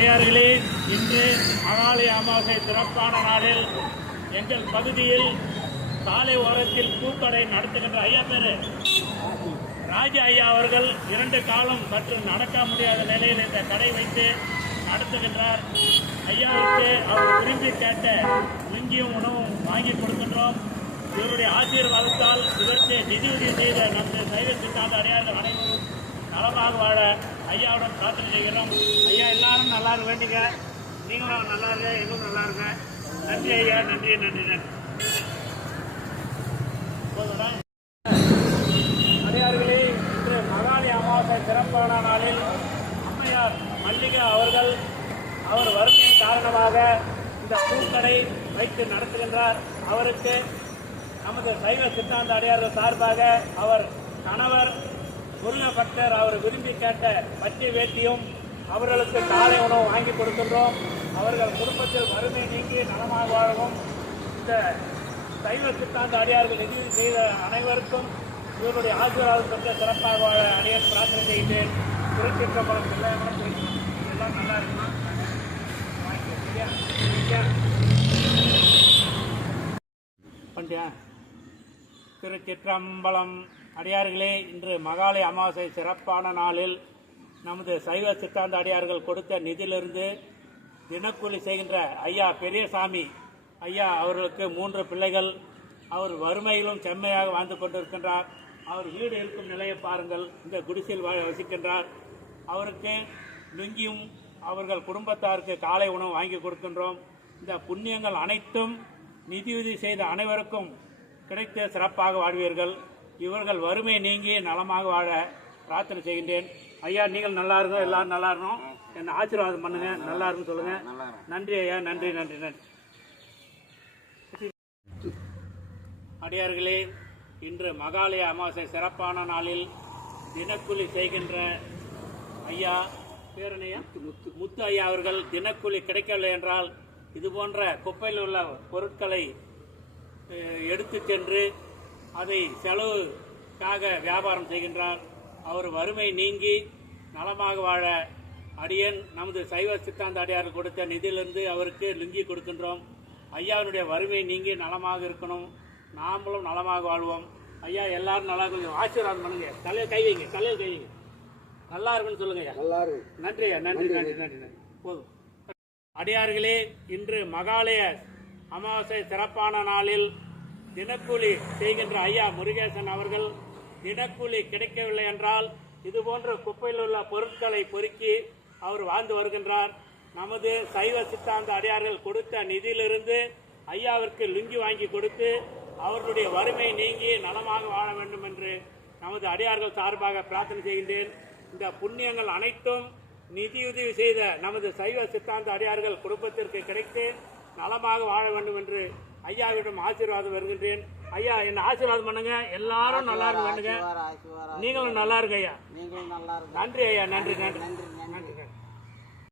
அடியார்களே, இன்று மகாலய அமாவாசை சிறப்பான நாளில் எங்கள் பகுதியில் சாலை ஓரத்தில் பூக்கடை நடத்துகின்ற ஐயா பேரு ராஜா ஐயா அவர்கள் 2 காலம் சற்று நடக்க முடியாத நிலையில் இந்த கடை வைத்து நடத்துகின்றார். ஐயாவுக்கு அவர் விரும்பி கேட்ட லுங்கியும் உணவும் வாங்கி கொடுக்கின்றோம். இவருடைய ஆசீர்வாதத்தால் இதற்கு நிதியுதவி செய்த நமது சைவ சித்தாந்த அடியார்கள் அனைவரும் நலமாக வாழ ஐயாவுடன் பிரார்த்தனை செய்கிறோம். ஐயா எல்லாரும் நல்லா இருக்க வேண்டிங்க, நீங்களும் நல்லா இருங்க, எங்களும் நல்லா இருங்க. நன்றி ஐயா, நன்றி நன்றி நன்றி. அடியார்களே, இன்று மகாலய அமாவாசை சிறப்பான நாளில் அம்மையார் மல்லிகா அவர்கள் அவர் வறுமையின் காரணமாக இந்த பூக்கடை வைத்து நடத்துகின்றார். அவருக்கு நமது சைவ சித்தாந்த அடியார்கள் சார்பாக அவர் கணவர் முருக பக்தர் அவர் விரும்பி கேட்ட பச்சை வேட்டியும் அவர்களுக்கு காலை உணவு வாங்கி கொடுக்கின்றோம். அவர்கள் குடும்பத்தில் வறுமை நீங்கி நலமாக வாழவும் இந்த சைவ சித்தாந்த அடியார்கள் நிதி செய்த அனைவருக்கும் இவருடைய ஆசீர்வாதம் பெற்ற சிறப்பாக வாழ அடியார் பிரார்த்தனை செய்கிறேன். திருச்சிற்றம்பலம் எல்லாம் நல்லா இருக்குமா? திருச்சிற்றம்பலம். அடியார்களே, இன்று மகாலய அமாவாசை சிறப்பான நாளில் நமது சைவ சித்தாந்த அடியார்கள் கொடுத்த நிதியிலிருந்து தினக்கூலி செய்கின்ற ஐயா பெரியசாமி ஐயா அவர்களுக்கு 3 பிள்ளைகள். அவர் வறுமையிலும் செம்மையாக வாழ்ந்து கொண்டிருக்கின்றார். அவர் வீடு இருக்கும் நிலையை பாருங்கள், இந்த குடிசையில் வசிக்கின்றார். அவருக்கு லுங்கியும் அவர்கள் குடும்பத்தாருக்கு காலை உணவு வாங்கி கொடுக்கின்றோம். இந்த புண்ணியங்கள் அனைத்தும் நிதியுதவி செய்த அனைவருக்கும் கிடைத்து சிறப்பாக வாழ்வீர்கள். இவர்கள் வறுமை நீங்கி நலமாக வாழ பிரார்த்தனை செய்கின்றேன். ஐயா, நீங்கள் நல்லா இருங்க, எல்லாரும் நல்லா இருக்கணும், என்ன ஆசீர்வாதம் பண்ணுங்க, நல்லா இருக்குன்னு சொல்லுங்க. நன்றி ஐயா, நன்றி நன்றி நன்றி. அடியார்களே, இன்று மகாலய அமாவாசை சிறப்பான நாளில் தினக்கூலி செய்கின்ற ஐயா பேரனையா முத்து ஐயா அவர்கள் தினக்கூலி கிடைக்கவில்லை என்றால் இதுபோன்ற குப்பையில் உள்ள பொருட்களை எடுத்து சென்று அதை செலவுக்காக வியாபாரம் செய்கின்றார். அவர் வறுமை நீங்கி நலமாக வாழ அடியன் நமது சைவ சித்தாந்த அடியார் கொடுத்த நிதியிலிருந்து அவருக்கு லுங்கி கொடுக்கின்றோம். ஐயாவுடைய வறுமை நீங்கி நலமாக இருக்கணும், நாமளும் நலமாக வாழ்வோம். ஐயா எல்லாரும் நல்லா கொஞ்சம் ஆசீர்வாதம் பண்ணுங்க. தலையில் கை வைங்க, தலையில் கை வைங்க, நல்லா இருக்குன்னு சொல்லுங்க ஐயா. நல்லா இருக்கு. நன்றி ஐயா, நன்றி நன்றி நன்றி நன்றி. போதும். அடியார்களே, இன்று மகாலய அமாவாசை சிறப்பான நாளில் தினக்கூலி செய்கின்ற ஐயா முருகேசன் அவர்கள் தினக்கூலி கிடைக்கவில்லை என்றால் இதுபோன்ற குப்பையில் உள்ள பொருட்களை பொறுக்கி அவர் வாழ்ந்து வருகின்றார். நமது சைவ சித்தாந்த அடியார்கள் கொடுத்த நிதியிலிருந்து ஐயாவிற்கு லுங்கி வாங்கி கொடுத்து அவர்களுடைய வறுமை நீங்கி நலமாக வாழ வேண்டும் என்று நமது அடியார்கள் சார்பாக பிரார்த்தனை செய்கின்றேன். இந்த புண்ணியங்கள் அனைத்தும் நிதியுதவி செய்த நமது சைவ சித்தாந்த அடியார்கள் குடும்பத்திற்கு கிடைத்து நலமாக வாழ வேண்டும் என்று ஐயாவிடம் ஆசீர்வாதம் வருகின்றேன். ஐயா, என்ன ஆசீர்வாதம் பண்ணுங்க, எல்லாரும் நல்லா இருக்க வேண்டுங்க, நீங்களும் நல்லா இருங்க ஐயா. நன்றி ஐயா, நன்றி நன்றி நன்றி.